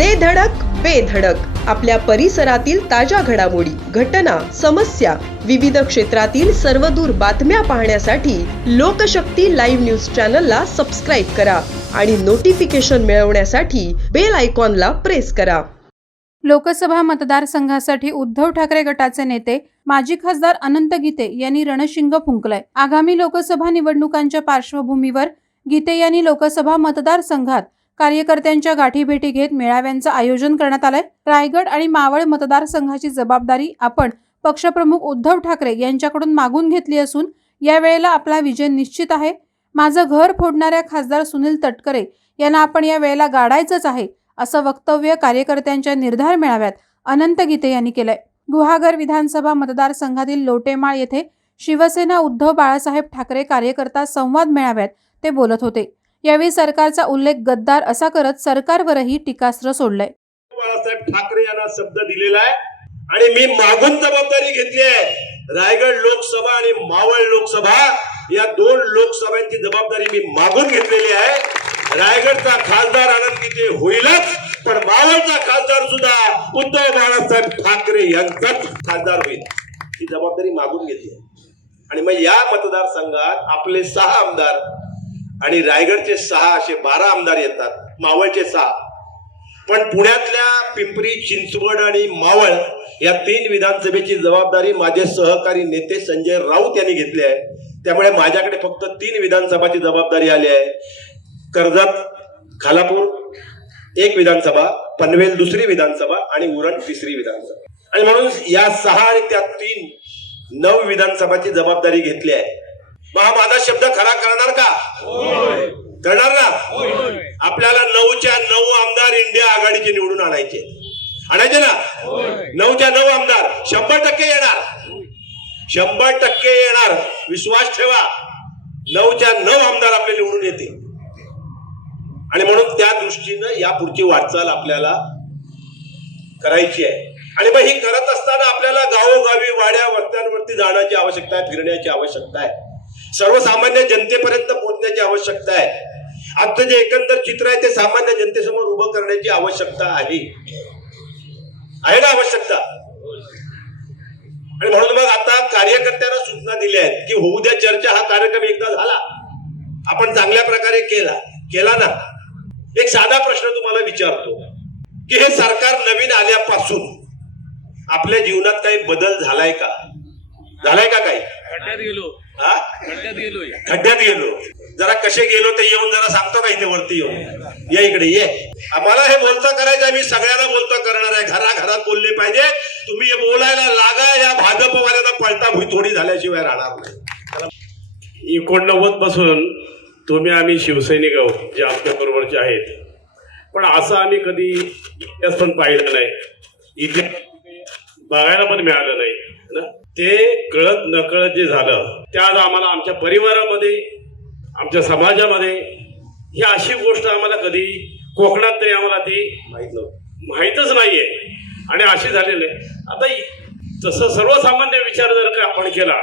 दे धडक बेधडक आपल्या परिसरातील ताज्या घडामोडी घटना समस्या विविध क्षेत्रातील सर्वदूर बातम्या पाहण्यासाठी लोकशक्ती लाईव्ह न्यूज चॅनलला सबस्क्राईब करा आणि नोटिफिकेशन मिळवण्यासाठी बेल आयकॉनला प्रेस करा. लोकसभा मतदारसंघासाठी उद्धव ठाकरे गटाचे नेते माजी खासदार अनंत गीते यांनी रणशिंग फुंकलाय. आगामी लोकसभा निवडणुकांच्या पार्श्वभूमीवर गीते यांनी लोकसभा मतदारसंघात कार्यकर्त्यांच्या गाठीभेटी घेत मेळाव्यांचं आयोजन करण्यात आलंय. रायगड आणि मावळ मतदारसंघाची जबाबदारी आपण पक्षप्रमुख उद्धव ठाकरे यांच्याकडून मागून घेतली असून या वेळेला आपला विजय निश्चित आहे. माझं घर फोडणाऱ्या खासदार सुनील तटकरे यांना आपण या वेळेला गाडायचंच आहे असं वक्तव्य कार्यकर्त्यांच्या निर्धार मेळाव्यात अनंत गीते यांनी केलंय. गुहागर विधानसभा मतदारसंघातील लोटेमाळ येथे शिवसेना उद्धव बाळासाहेब ठाकरे कार्यकर्ता संवाद मेळाव्यात ते बोलत होते. यावेळी सरकारचा उल्लेख गद्दार असा करत सरकारवरही टीकास्त्र सोडलंय. बाळासाहेब ठाकरे यांना शब्द दिलेला आहे. आणि मी मागून जबाबदारी घेतली आहे. रायगड लोकसभा आणि मावळ लोकसभा या दोन लोकसभांची जबाबदारी मी मागून घेतलेली आहे. रायगडचा खासदार आनंद गीते होईलच पण मावळचा खासदार सुद्धा उद्धव बाळासाहेब ठाकरे यांचाच खासदार होईल ही जबाबदारी मागून घेतली आहे. आणि मग या मतदारसंघात आपले सहा आमदार आणि रायगडचे सहा असे बारा आमदार येतात मावळचे सहा. पण पुण्यातल्या पिंपरी चिंचवड आणि मावळ या तीन विधानसभेची जबाबदारी माझे सहकारी नेते संजय राऊत यांनी घेतली आहे. त्यामुळे माझ्याकडे फक्त तीन विधानसभाची जबाबदारी आली आहे. कर्जत खालापूर एक विधानसभा पनवेल दुसरी विधानसभा आणि उरण तिसरी विधानसभा. आणि म्हणून या सहा आणि त्या तीन नऊ विधानसभाची जबाबदारी घेतली आहे. मग माझा शब्द खरा करणार का? करणार ना? आपल्याला नऊच्या नऊ आमदार इंडिया आघाडीचे निवडून आणायचे आणायचे ना? नऊच्या नऊ आमदार. शंभर टक्के येणार. शंभर टक्के येणार. विश्वास ठेवा. नऊच्या नऊ आमदार आपले निवडून येतील. आणि म्हणून त्या दृष्टीनं या पुढची वाटचाल आपल्याला करायची आहे. आणि मग ही करत असताना आपल्याला गावोगावी वाड्या वस्त्यांवरती जाण्याची आवश्यकता आहे फिरण्याची आवश्यकता आहे. सर्वसामान्य जनतेपर्यंत पोहोचण्याची आवश्यकता आहे. आमचं जे एकंदर चित्र आहे ते सामान्य जनतेसमोर उभं करण्याची आवश्यकता आहे. आहे ना आवश्यकता? आणि म्हणून मग आता कार्यकर्त्यांना सूचना दिल्या आहेत की होऊ द्या चर्चा हा कार्यक्रम एकदा झाला. आपण चांगल्या प्रकारे केला. केला ना? एक साधा प्रश्न तुम्हाला विचारतो की हे सरकार नवीन आल्यापासून आपल्या जीवनात काही बदल झालाय का? झालाय का काही? गेलो. हा? खड्ड्यात गेलो. जरा कसे गेलो ते येऊन जरा सांगतो का इथे वरती येऊन? ये इकडे ये. आम्हाला हे बोलतं करायचं आहे मी सगळ्यांना बोलतं करणार आहे. घराघरात बोलले पाहिजे. तुम्ही हे बोलायला लागा या भाजपवाल्यांना पळता भुई थोडी झाल्याशिवाय राहणार नाही. एकोणनव्वदपासून तुम्ही आम्ही शिवसैनिक आहोत जे आमच्या बरोबरचे आहेत. पण असं आम्ही कधी इतिहास पण पाहिलं नाही. इतिहास बघायला पण मिळालं नाही. ना ते कळत नकळत जे झालं ते आज आम्हाला आमच्या परिवारामध्ये आमच्या समाजामध्ये ही अशी गोष्ट आम्हाला कधी कोकणात तरी आम्हाला ती माहीत नव्हतं. माहीतच नाहीये. आणि अशी झालेली आहे. आता तसं सर्वसामान्य विचार जर का आपण केला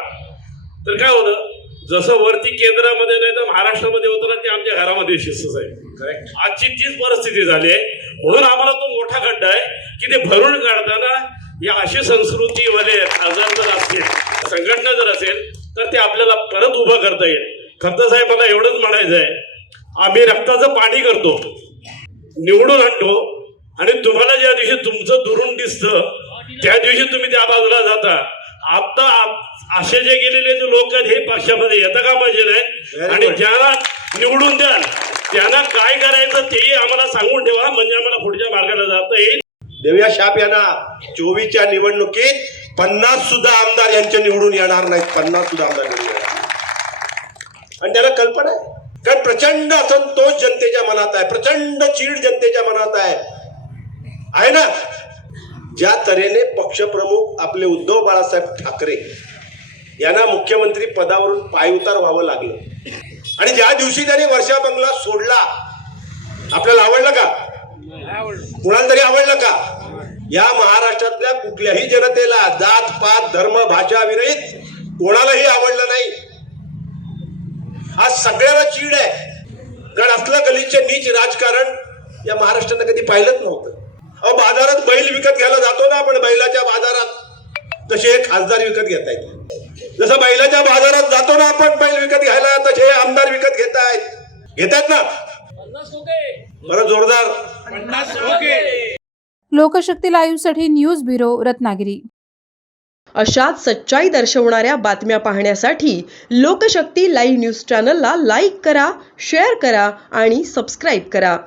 तर काय होतं जसं वरती केंद्रामध्ये नाही तर महाराष्ट्रामध्ये होतं ना ते आमच्या घरामध्ये शिस्तच आहे. करेक्ट आजची तीच परिस्थिती झाली आहे. म्हणून आम्हाला तो मोठा खड्डा आहे की ते भरून काढताना या अशी संस्कृती वाले आजार जर असतील संघटना जर असेल तर ते आपल्याला परत उभं करता येईल. खंत साहेब मला एवढंच म्हणायचं आहे आम्ही रक्ताचं पाणी करतो निवडून आणतो आणि तुम्हाला ज्या दिवशी तुमचं दुरून दिसतं त्या दिवशी तुम्ही त्या बाजूला जाता. आता आप- असे जे गेलेले जे लोक आहेत हे पक्षामध्ये येतं का पाहिजे आणि. ज्यांना निवडून द्याल त्यांना काय करायचं तेही आम्हाला सांगून ठेवा म्हणजे आम्हाला पुढच्या मार्गाला जाता येईल. देवया शाप यांना. चोवीसच्या निवडणुकीत पन्नास सुद्धा आमदार यांचे निवडून येणार नाहीत. पन्नास सुद्धा आमदार निवडून येणार आणि त्याला कल्पना आहे. कारण प्रचंड असंतोष जनतेच्या मनात आहे. प्रचंड चीड जनतेच्या मनात आहे. आहे ना? ज्या तऱ्हेने पक्षप्रमुख आपले उद्धव बाळासाहेब ठाकरे यांना मुख्यमंत्री पदावरून पायउतार व्हावं लागलं. आणि ज्या दिवशी त्यांनी वर्षा बंगला सोडला आपल्याला आवडलं का? कुणाला तरी आवडलं का? या महाराष्ट्रातल्या कुठल्याही जनतेला जात पात धर्म भाषा विरहित कोणालाही आवडलं नाही. आज सगळ्याला चीड आहे. कारण असलं गलीचे नीच राजकारण या महाराष्ट्रानं कधी पाहिलंच नव्हतं. अहो बाजारात बैल विकत घ्यायला जातो ना आपण बैलाच्या बाजारात. तसे हे खासदार विकत घेत आहेत. जसं बैलाच्या बाजारात जातो ना आपण बैल विकत घ्यायला तसे हे आमदार विकत घेत आहेत. घेतात ना? जोरदार. लोकशक्ती लाईव्हसाठी न्यूज ब्युरो रत्नागिरी. अशाच सच्चाई दर्शवणाऱ्या बातम्या पाहण्यासाठी लोकशक्ती लाईव्ह न्यूज चॅनलला लाईक करा शेअर करा आणि सबस्क्राईब करा.